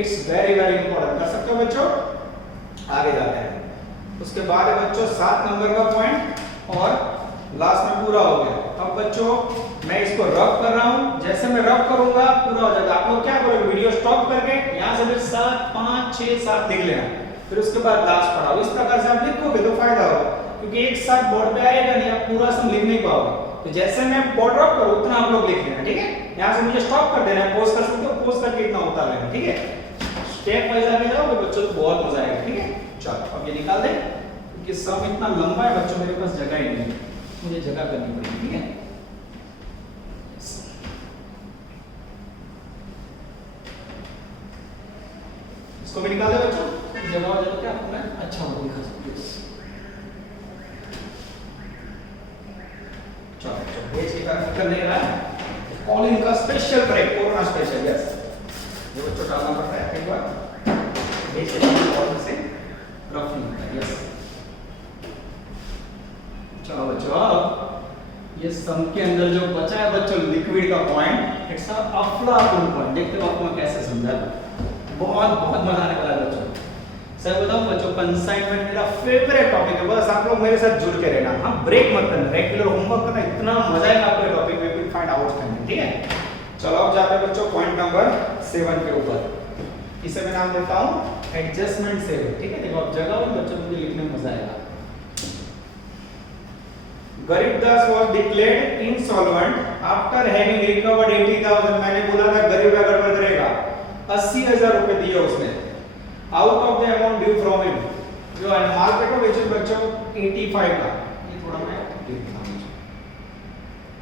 इट्स वेरी वेरी इंपॉर्टेंट। कर सकते हो बच्चों, आगे जाते हैं। उसके बाद है बच्चों 7 नंबर का पॉइंट और लास्ट में पूरा हो गया। अब बच्चों मैं इसको रब कर रहा हूं, जैसे मैं रब करूंगा पूरा हो जाएगा। आप लोग क्या करोगे, वीडियो स्टॉप करके यहां से फिर 7 5 6 7 लिख लेना, फिर उसके बाद लास्ट पढ़ाओ। इस प्रकार से आप लिखोगे तो फायदा होगा, क्योंकि एक साथ बोर्ड पे आएगा नहीं, आप पूरा सब लिख नहीं पाओगे। तो जैसे मैं बोर्ड रब करूं उतना आप लोग लिख लेना, ठीक है। यहां से मुझे स्टॉप कर देना है, पॉज कर सकते हो, पॉज करके इतना उतार लेना, ठीक है। स्टेप वाइज आगे जाओगे बच्चों तो बहुत मजा आएगा, ठीक है। चलो अब ये निकाल दें, क्योंकि सम इतना लंबा है बच्चों, मेरे पास जगह ही नहीं है, मुझे जगह करनी पड़ेगी, ठीक है। इसको भी निकाल दे बच्चों, जगह हो जाए तो क्या आपको मैं अच्छा हो दिखा सकती हूं। चलो ये चीज का निकल नहीं रहा है, कॉलिंग का special break, corona special, yes. ये बच्चों डालना पड़ता है एक बार, ये कॉलिंग से रफ नहीं होता, यस। चलो बच्चों अब ये सम के अंदर जो बचा है बच्चों लिक्विड का पॉइंट, इट्स अ अफलातून पॉइंट। देखते हो आपको मैं कैसे समझा, बहुत बहुत मजा आने वाला है बच्चों। सर बताऊं बच्चों, कंसाइनमेंट मेरा फेवरेट टॉपिक है, बस आप लोग मेरे साथ जुड़ के रहना, हाँ ब्रेक मत करना, रेगुलर होमवर्क करना, इतना मजा आएगा आपको ये टॉपिक में, विल फाइंड आउटस्टैंडिंग, ठीक है। चलो अब जाते हैं बच्चों पॉइंट नंबर 7 के ऊपर। इसे मैं नाम देता हूं एडजस्टमेंट 7, ठीक है। देखो अब जगह हो बच्चों, मुझे लिखने में मजा आएगा। Garibdas was declared insolvent after having recovered 80,000। मैंने बोला था गरीब अगर बंद रहेगा, 80,000 रुपए दिए उसने, out of the amount due from him, जो मार्केट में बेचे बच्चों 85 का। ये थोड़ा मैं लिखता हूं,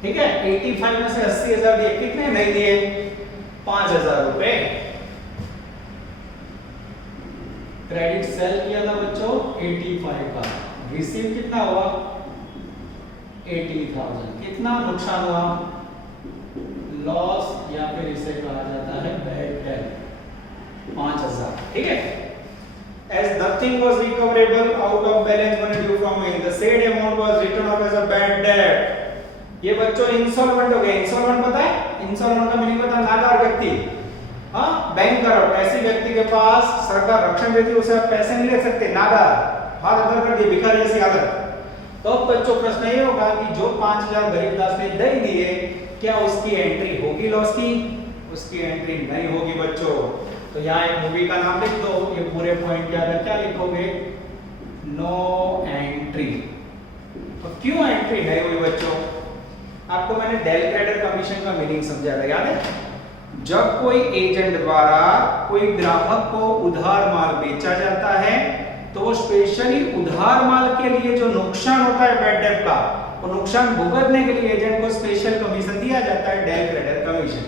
ठीक है। 85 में से 80,000 दिए, कितने नहीं दिए 5,000 रुपए। क्रेडिट सेल किया था बच्चों 85 का, रिसीव कितना हुआ 80,000। कितना नुकसान हुआ, लॉस, या फिर इसे कहा जाता है बैड डेट, 5,000, ठीक है। As nothing was recoverable out of balance money due from him, the said amount was written off as a bad debt। ये बच्चों इंसॉल्वेंट हो गए। इंसॉल्वेंट पता है, इंसॉल्वेंट का मीनिंग पता है, नादार व्यक्ति, हाँ बैंक करप्ट, ऐसे व्यक्ति के पास सरकार रक्षण देती है, उसे आप पैसे नहीं ले सकते, नादार, हाथ अंदर कर दिए, भिखारी जैसी हालत। तो अब बच्चों प्रश्न ये होगा कि जो 5000 गरीबदास ने दे दिए, क्या उसकी एंट्री होगी लॉस की? उसकी एंट्री नहीं होगी बच्चों। तो यहाँ एक मूवी का नाम लिख दो, ये पूरे पॉइंट के अंदर क्या लिखोगे? No entry. तो क्यों एंट्री नहीं हुई बच्चों? आपको मैंने डेल क्रेडिट कमीशन का मीनिंग समझाया था, याद है? जब कोई एजेंट द्वारा कोई ग्राहक को उधार माल बेचा जाता है तो वो स्पेशली उधार माल के लिए जो नुकसान होता है बैड डेट का, वो नुकसान भुगतने के लिए एजेंट को स्पेशल कमीशन दिया जाता है, डेल क्रेडिट कमीशन।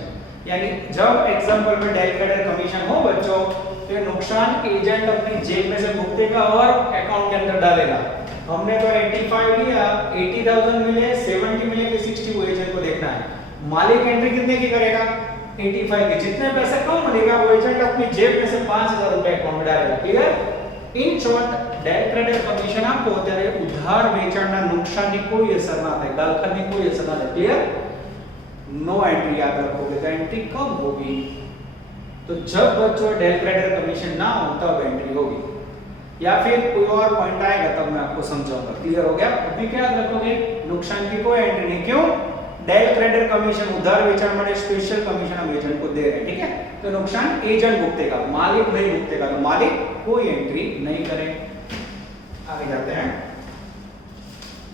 यानी जब एग्जांपल में डेल क्रेडिट कमीशन हो बच्चों, तो ये नुकसान एजेंट अपनी जेब में से भुगतेगा और अकाउंट के अंदर डालेगा। हमने तो 85 लिया, 80,000 मिले, 70 मिले कि 60, वो एजेंट को देखना है। मालिक एंट्री कितने की करेगा? 85 की। जितने पैसे कम मिलेगा वो एजेंट अपनी जेब में से 5000 रुपए अकाउंट में डालेगा। Clear? In short del credit commission आपको અત્યારે ઉધાર વેચાણના નુકસાનની કોઈ અસર ના થાય, ગાલખાની કોઈ અસર ના થાય। ક્લિयर? नो एंट्री याद रखोगे। तो एंट्री कब होगी? तो जब बच्चों डेल क्रेडिट कमीशन ना हो तब एंट्री होगी, या फिर कोई और पॉइंट आएगा तब मैं आपको समझाऊंगा। क्लियर हो गया? अभी क्या याद रखोगे? नुकसान की कोई एंट्री नहीं। क्यों? डेल क्रेडिट कमीशन उधार वेचाण માટે स्पेशल कमीशन हम एजेंट को दे रहे हैं, ठीक है? तो नुकसान एजेंट भुगतेगा, मालिक नहीं भुगतेगा। तो मालिक कोई एंट्री नहीं करे। आगे जाते हैं।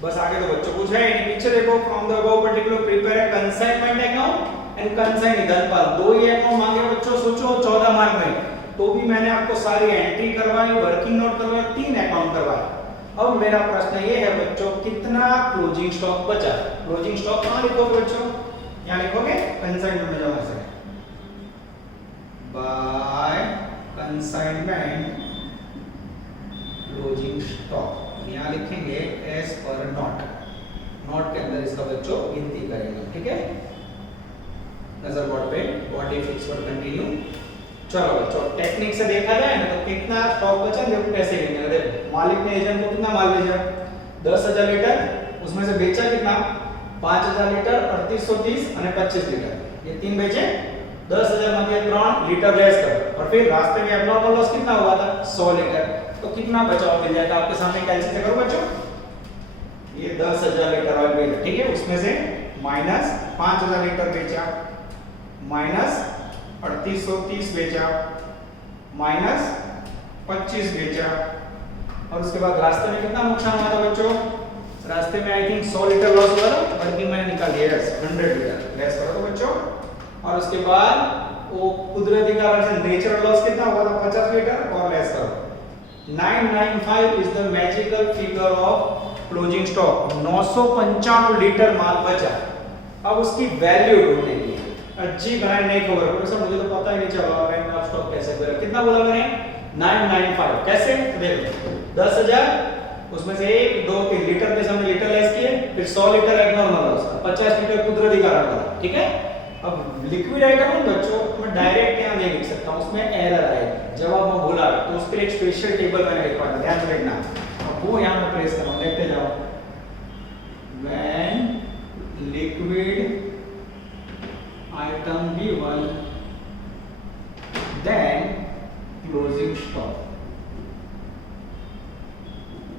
बस आगे तो बच्चों पूछा है, नीचे देखो, from the above particular prepare a consignment account and consign Dhanpal. दो ही अकाउंट मांगे बच्चों, सोचो 14 मार्क में, तो भी मैंने आपको सारी एंट्री करवाई, वर्किंग नोट करवाई, 3 अकाउंट करवाए। अब मेरा प्रश्न ये है बच्चों, कितना क्लोजिंग स्टॉक बचा? क्लोजिंग स्टॉक कहां लिखोगे बच्चों? यहां लिखोगे कंसाइनमेंट में जमा से, बाय कंसाइनमेंट क्लोजिंग स्टॉक। यहां लिखेंगे एज पर नोट, नोट के अंदर इसका बच्चों गिनती करेंगे, ठीक है? नजर बोर्ड पे 46 पर कंटिन्यू। चलो बच्चों, टेक्निक से देखा जाए ना तो कितना स्टॉक बचा जब कैसे लेंगे? देखो, मालिक ने एजेंट को कितना माल भेजा? 10,000 लीटर, उसमें से बेचा कितना? 5,000 लीटर, 3830 और 25 लीटर, ये 3 बेचे। 10,000 में 3 लीटर लेस करो, और फिर रास्ते में एब्नॉर्मल लॉस कितना हुआ था? 100 लीटर। तो कितना बचाव मिल जाएगा आपके सामने? कैलकुलेट करो बच्चों। ये 10,000 लीटर ऑयल बेचा, ठीक है? उसमें से माइनस 5,000 लीटर बेचा, माइनस 3830 बेचा, माइनस 25 बेचा, और उसके बाद रास्ते में कितना नुकसान हुआ था बच्चों? रास्ते में आई थिंक 100 लीटर लॉस हुआ था, बल्कि मैंने निकाल दिया 100 लीटर लेस करो तो बच्चों। और उसके बाद वो कुदरती कारण से नेचुरल लॉस कितना हुआ था? 50 लीटर, और लेस करो। 995 is the magical figure of closing stock. 995 litre माल बचा। अब उसकी वैल्यू ढूंढने की अच्छी बनाई नहीं खबर, प्रोफेसर मुझे तो पता ही नहीं चला लाइन ऑफ स्टॉक कैसे करें। कितना बोला मैंने? 995। कैसे? तो देखो, 10,000, उसमें से 1 2 3 लीटर में हमने लीटर लेस किए, फिर 100 लीटर एब्नॉर्मल लॉस, 50 लीटर कुदरती कारण वाला, ठीक है? अब लिक्विड आइटम है बच्चों, मैं डायरेक्ट यहां नहीं लिख सकता हूं, उसमें एरर आएगी, जवाब मैं भूला, तो उसके लिए एक स्पेशल टेबल मैंने लिखवा था, ध्यान से देखना। अब वो यहां मैं प्रेस कर रहा हूं, देखते जाओ। When liquid item given then closing stock।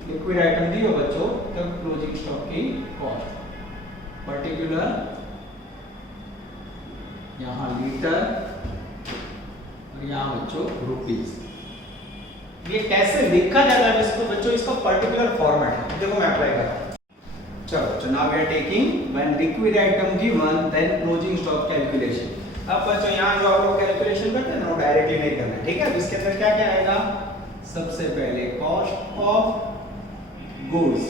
लिक्विड आइटम दी हो बच्चों तब क्लोजिंग स्टॉक की कॉस्ट, पर्टिकुलर यहां लीटर और यहां बच्चों रुपीस। ये कैसे लिखा जाता है इसको बच्चों? इसका पर्टिकुलर फॉर्मेट है, देखो मैं अप्लाई कर रहा हूं। चलो, now we are taking when liquid item given then closing stock calculation. अब बच्चों यहां जो आप लोग कैलकुलेशन करते हैं ना, वो डायरेक्टली नहीं करना है, ठीक है? इसके अंदर क्या क्या आएगा? सबसे पहले कॉस्ट ऑफ गुड्स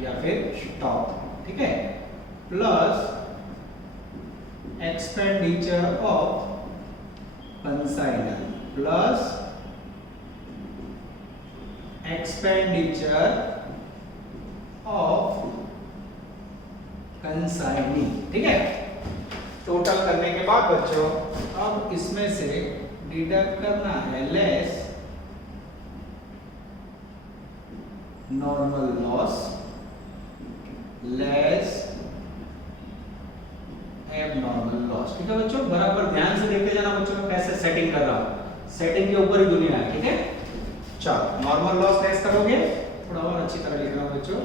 या फिर स्टॉक, ठीक है, plus expenditure of consignor plus expenditure of consignee, ठीक है? टोटल करने के बाद बच्चों अब इसमें से डिडक्ट करना है less normal loss less abnormal loss, ठीक है बच्चों? बराबर ध्यान से देखते जाना बच्चों, मैं कैसे सेटिंग कर रहा हूं, सेटिंग के ऊपर ही दुनिया है, ठीक है? चलो, नॉर्मल लॉस लेस करोगे, थोड़ा और अच्छी तरह लिखना बच्चों।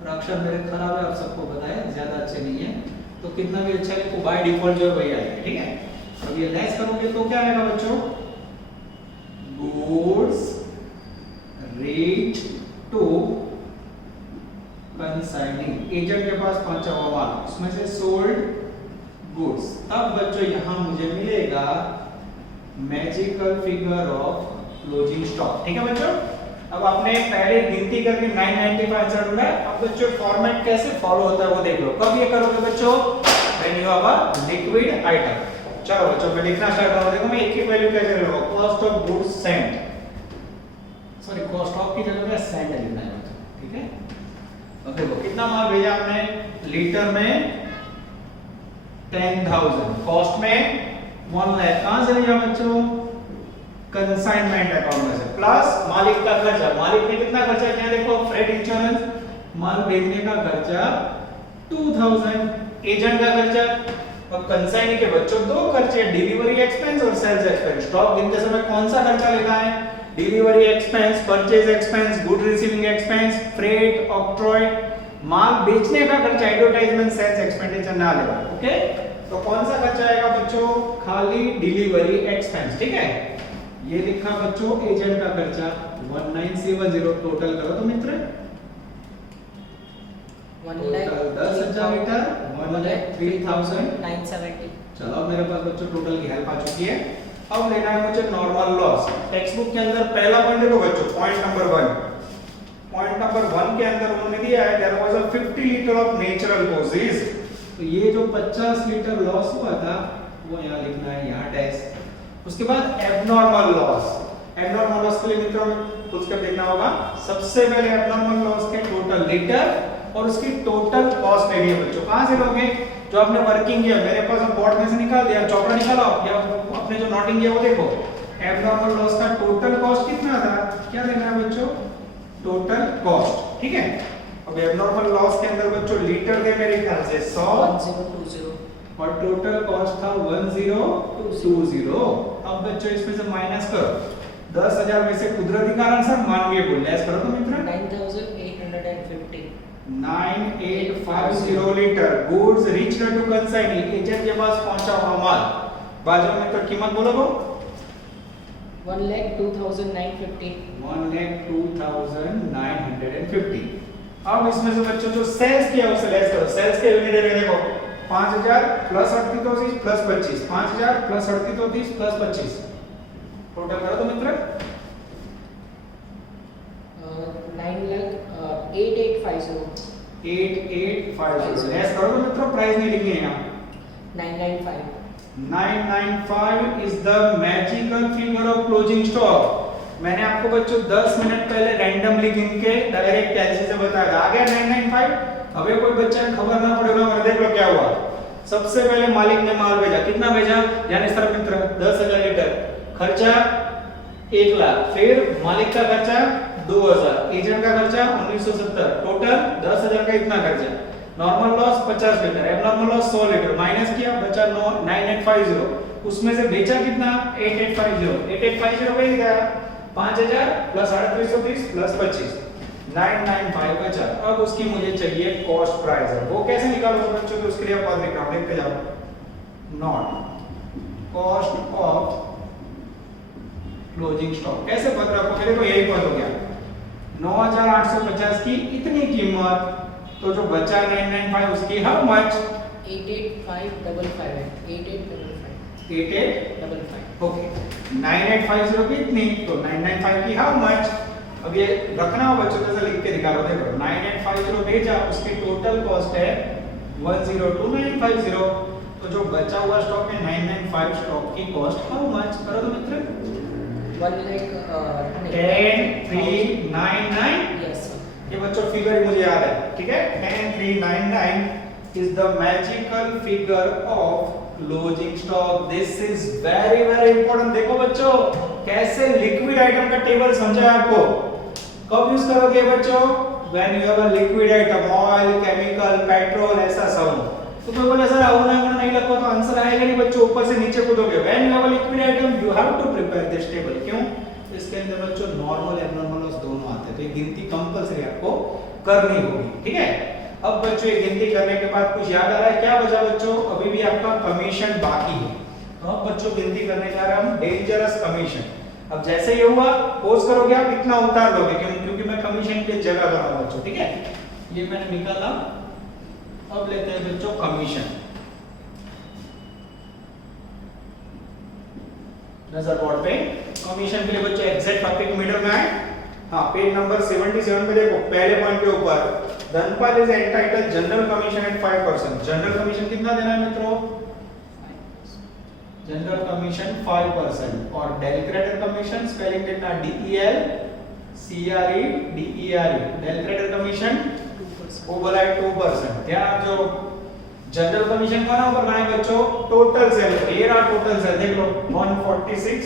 और अक्षर मेरे खराब है, आप सबको पता है, ज्यादा अच्छे नहीं है, तो कितना भी अच्छा लिखो बाय डिफॉल्ट जो है वही आएगा, ठीक है। अब ये लेस करोगे तो क्या आएगा बच्चों, गुड्स रीच टू कंसाइनिंग, एजेंट के पास पहुंचा हुआ माल, उसमें से सोल्ड गुड्स। अब बच्चों यहाँ मुझे मिलेगा magical figure of closing stock, ठीक है बच्चों। अब आपने पहले गिनती करके 995 आंसर ढूंढा है। अब बच्चों फॉर्मेट कैसे फॉलो होता है वो देख लो। कब ये करोगे बच्चों, when you have a liquid item. चलो बच्चों मैं लिखना स्टार्ट करूंगा, देखो मैं एक ही वैल्यू कैसे लूंगा, cost of goods Saint, sorry cost of की जगह पे सेंट लिखना है बच्चों, ठीक है। अब देखो कितना माल भेजा आपने, लीटर में 10,000, कॉस्ट में 1 लाख, कहां से भेजा बच्चों, कंसाइनमेंट अकाउंट में से, प्लस मालिक का खर्चा, मालिक ने कितना खर्चा किया देखो, फ्रेट इंश्योरेंस, माल भेजने का खर्चा 2000, एजेंट का खर्चा, और कंसाइनी के बच्चों दो खर्चे, डिलीवरी एक्सपेंस और सेल्स एक्सपेंस। स्टॉक गिनते समय कौन सा खर्चा लेना है, delivery expense, purchase expense, good receiving expense, freight, octroi, माल बेचने का खर्चा, एडवर्टाइजमेंट, सेल्स एक्सपेंडिचर ना लेना, ओके। तो कौन सा खर्चा आएगा बच्चों, खाली डिलीवरी एक्सपेंस, ठीक है। ये लिखा बच्चों एजेंट का खर्चा 1970, टोटल करो तो मित्र 10,000 लीटर 1,03,970। चलो अब मेरे पास बच्चों टोटल की हेल्प आ चुकी है। अब लेना है मुझे नॉर्मल लॉस। टेक्स्ट बुक के अंदर पहला पॉइंट देखो बच्चों, पॉइंट नंबर 1, पॉइंट नंबर 1 के अंदर उन्होंने दिया है there was a 50 litre of natural causes. तो ये जो 50 लीटर लॉस हुआ था वो यहाँ लिखना है, यहाँ डैश। उसके बाद एबनॉर्मल लॉस, एबनॉर्मल लॉस के लिए मित्रों कुछ स्टेप देखना होगा। सबसे पहले एबनॉर्मल लॉस के टोटल लीटर और उसकी टोटल कॉस्ट लेनी है बच्चों। कहां से लोगे, जो आपने वर्किंग किया, मेरे पास बोर्ड में से निकाल दिया, चौपड़ा निकालो या अपने जो नोटिंग किया वो देखो। एबनॉर्मल लॉस का टोटल कॉस्ट कितना था, क्या लेना है बच्चों, टोटल कॉस्ट, ठीक है। अब एबनॉर्मल लॉस के अंदर बच्चों लीटर थे मेरे ख्याल से 100 और टोटल कॉस्ट था 1020। अब बच्चों इसमें से माइनस करो, 10,000 में से कुदरती कारण से मानवीय बोल लेस करो तो मित्र 9850 litre goods reach to consignee, agent के पास पहुंचा हुआ माल। बाजू में तो कीमत बोलो वो 1,02,950। 1,02,950। अब इसमें से बच्चों जो सेल्स किया उसे लेस करो। सेल्स के यूनिट है देखो 5,000 plus 38 plus 25, 5,000 plus 38 plus 25, total करो तो मित्र 9,8850। 8850 लेस करो तो मित्रों, प्राइस नहीं लिखनी है यहाँ। 995। 995 is the magical figure of closing stock। मैंने आपको बच्चों 10 मिनट पहले रैंडमली गिन के डायरेक्ट कैसे से बताया था, आ गया 995। अबे कोई बच्चा खबर ना पड़ेगा, और देख लो क्या हुआ। सबसे पहले मालिक ने माल भेजा, कितना भेजा, यानी सर मित्र 10,000 लीटर, खर्चा 1 लाख, फिर मालिक का खर्चा 2,000, एजेंट का खर्चा 1970, टोटल 10,000 का इतना खर्चा। Normal loss 50 litre, abnormal loss 100 litre, minus किया बचा 9850, उसमें से बेचा कितना 8850 बेच गया 5,000 प्लस 3830 प्लस 25, 995 बचा। अब उसकी मुझे चाहिए कॉस्ट प्राइस है, वो कैसे निकालोगे बच्चों, तो उसके लिए आप लिख रहा हूं, देखते जाओ, not cost of closing stock कैसे पता रखोगे, देखो यही पद हो गया 9,850 की इतनी कीमत, तो जो बचा 995 उसकी हाउ मच 88,555 ओके 9850 की इतनी, तो 995 की हाउ मच। अब ये रखना हो बच्चों, जैसे लिख के दिखा रहा हूं, देखो 9850 भेजा, उसकी टोटल कॉस्ट है 102950, तो जो बचा हुआ स्टॉक है 995 स्टॉक की कॉस्ट हाउ मच, करो तो मित्र 1,03,999। यस ये बच्चों फिगर मुझे याद है, ठीक है। 10399 is the magical figure of closing stock। This is very very important। देखो बच्चों कैसे लिक्विड आइटम का टेबल समझा है आपको, कब यूज करोगे बच्चों, when you have a liquid item, oil, chemical, petrol, ऐसा सब। तो कोई बोले सर आओ ना नहीं लगता तो आंसर आएगा नहीं बच्चों, ऊपर से नीचे कूदोगे। when you have a liquid item you have to prepare this table। क्यों, इसके अंदर बच्चों नॉर्मल एबनॉर्मल लॉस दोनों आते हैं, तो ये गिनती कंपलसरी आपको करनी होगी, ठीक है। अब बच्चों ये गिनती करने के बाद कुछ याद आ रहा है क्या बचा बच्चों? अभी भी आपका कमीशन बाकी है। तो अब बच्चों गिनती करने जा रहे हैं हम डेंजरस कमीशन। अब जैसे ये हुआ पोज करोगे आप इतना उतार लोगे क्योंकि मैं कमीशन की जगह कर रहा हूं बच्चों, ठीक है। ये मैंने निकाला। अब लेते हैं बच्चों कमीशन। नजर बोर्ड पे कमीशन के लिए बच्चों एग्जैक्ट टॉपिक मिडल में आए। हाँ, पेज नंबर 77 पे देखो, पहले पॉइंट के ऊपर Dhanpal is entitled general commission at 5%। General commission कितना देना है मित्रों? जनरल कमीशन 5% और डेल कमीशन स्पेलिंग देखना DEL CRE DERE। Del commission 2%। वो बोला है 2%। ध्यान जो जनरल कमीशन का ना ऊपर बनाए बच्चों टोटल सेल, ये रहा टोटल सेल देख लो 146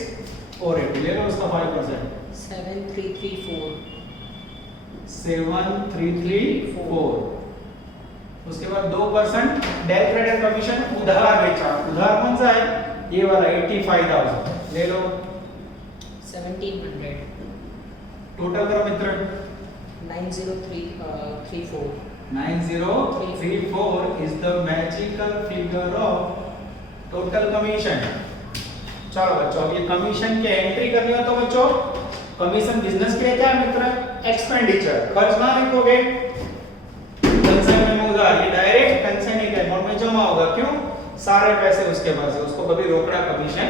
और ले लो उसका 5%। 7334। 7334। उसके बाद 2% डेल क्रेडिट कमीशन उधार बेचा। उधार कौन सा है? ये वाला 85,000 ले लो। 1700। टोटल करो मित्र। 90334। 9034 is the magical figure of total commission। चलो बच्चों, अब ये कमीशन की एंट्री करनी हो तो बच्चों कमीशन बिजनेस के लिए क्या है मित्र? एक्सपेंडिचर, खर्च ना लिखोगे कंसाइनमेंट में उधार, ये डायरेक्ट कंसाइनिंग अकाउंट में जमा होगा। क्यों? सारे पैसे उसके पास है, उसको कभी रोकड़ा कमीशन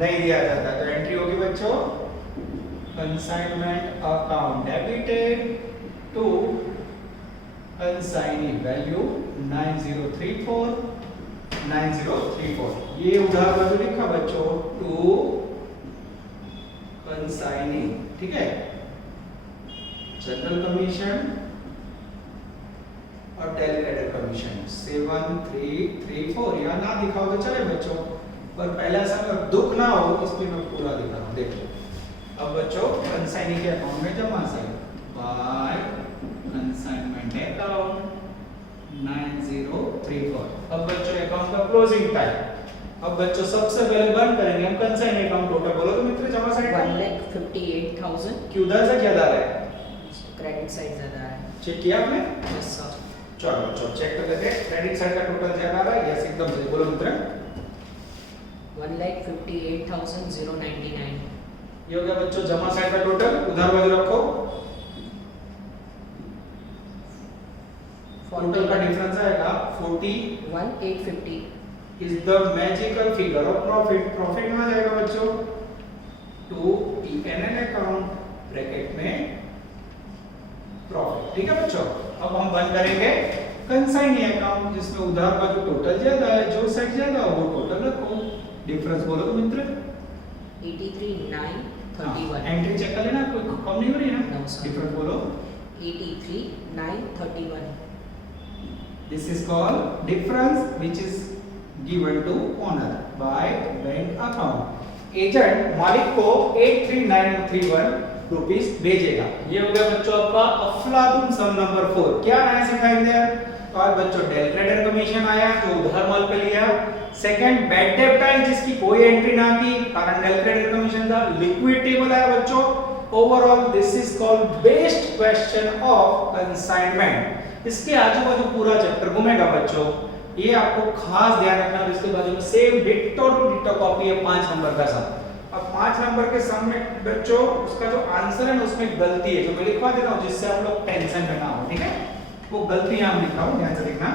नहीं दिया जाता। तो एंट्री होगी बच्चों consignment account debited to consignee value 9034। ये उधार वैल्यू लिखा बच्चों टू कंसाइनी, ठीक है। जनरल कमीशन और डेलीगेटेड कमीशन 7334। यहाँ ना दिखाओ तो चले बच्चों, पर पहला समय दुख ना हो इसलिए मैं पूरा दिखा रहा हूँ। देखो अब बच्चों कंसाइनी के अकाउंट में जमा से बाय कंसाइनमेंट अकाउंट 9034। अब बच्चों अकाउंट का क्लोजिंग टाइम। अब बच्चों सबसे पहले बंद करेंगे हम कंसाइनी अकाउंट। टोटल बोलो तो मित्र जमा साइड 1,58,000। क्यों उधर से क्या डाला है? क्रेडिट साइड ज्यादा है। चेक किया आपने? Yes sir. चलो बच्चों चेक कर लेते हैं क्रेडिट साइड का टोटल ज्यादा आ रहा है। यस एकदम सही, बोलो मित्र। 1,58,099। ये हो गया बच्चों जमा साइड का टोटल। उधार बाजू रखो, टोटल का डिफरेंस आएगा 41,850। Is the magical figure of profit. Profit में आ जाएगा बच्चों टू PNL अकाउंट ब्रैकेट में प्रॉफिट, ठीक है बच्चों। अब हम बंद करेंगे कंसाइनी अकाउंट जिसमें उधार का जो टोटल ज्यादा है, जो सेट ज्यादा हो वो टोटल रखो। डिफरेंस बोलो तो मित्र। 83,931। एंट्री चेक कर लेना, कोई कम नहीं हो रही है ना? No, sir. डिफरेंस बोलो। 83,931। This is called difference which is given to owner by bank account. Agent मालिक को 83,931 रुपीस भेजेगा। ये हो गया बच्चों आपका अफलातून सम नंबर 4। क्या नया सिखाई दिया? तो आज बच्चों डेल क्रेडिट कमीशन आया जो उधार माल पे लिया। सेकंड बैड डेब्ट आई जिसकी कोई एंट्री ना की कारण डेल क्रेडिट कमीशन था। लिक्विड टेबल आया बच्चों। Overall this is called based question of consignment. इसके आजू बाजू पूरा चैप्टर घूमेगा बच्चों, ये आपको खास ध्यान रखना है। इसके बाजू में same ditto to ditto copy है 5 नंबर का सम। अब 5 नंबर के सम में बच्चों उसका जो आंसर है ना उसमें गलती है जो मैं लिखवा देता हूं जिससे आप लोग टेंशन में ना हो, ठीक है। वो गलती यहां लिखा हूं, ध्यान से देखना।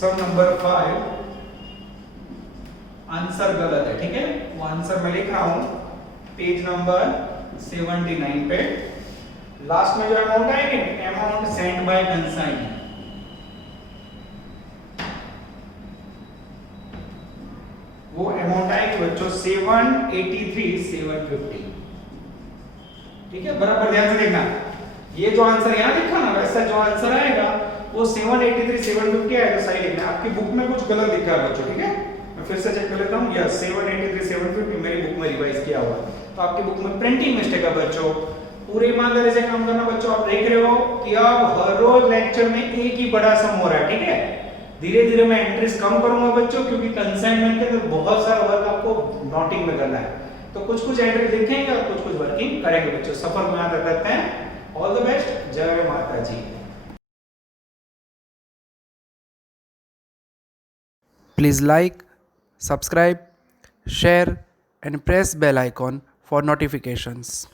सम नंबर 5 आंसर गलत है, ठीक है। वो आंसर मैं लिख रहा हूं पेज नंबर 79 पे। लास्ट में जो अमाउंट आएगी अमाउंट सेंट बाय कंसाइनी, वो अमाउंट आएगी बच्चों 783,750, ठीक है। बराबर ध्यान से देखना। ये जो आंसर यहां लिखा ना वैसा जो आंसर आएगा वो 783,750 आएगा, सही लिखना। आपकी बुक में कुछ गलत लिखा है बच्चों, ठीक है। मैं फिर से चेक कर लेता हूं। यस 783,750 मेरी बुक में रिवाइज किया हुआ। तो आपकी बुक में प्रिंटिंग मिस्टेक है बच्चों। पूरी ईमानदारी से काम करना बच्चों। आप देख रहे हो कि अब हर रोज लेक्चर में एक ही बड़ा सम हो रहा है, ठीक है। धीरे धीरे मैं एंट्रीज कम करूंगा बच्चों क्योंकि कंसाइनमेंट के अंदर बहुत सारा वर्क आपको नोटिंग में करना है। तो कुछ कुछ एंट्री लिखेंगे और कुछ कुछ वर्किंग करेंगे बच्चों। सफर में याद रखते हैं। All the best. जय माता जी। Please like, subscribe, share and press bell icon for notifications.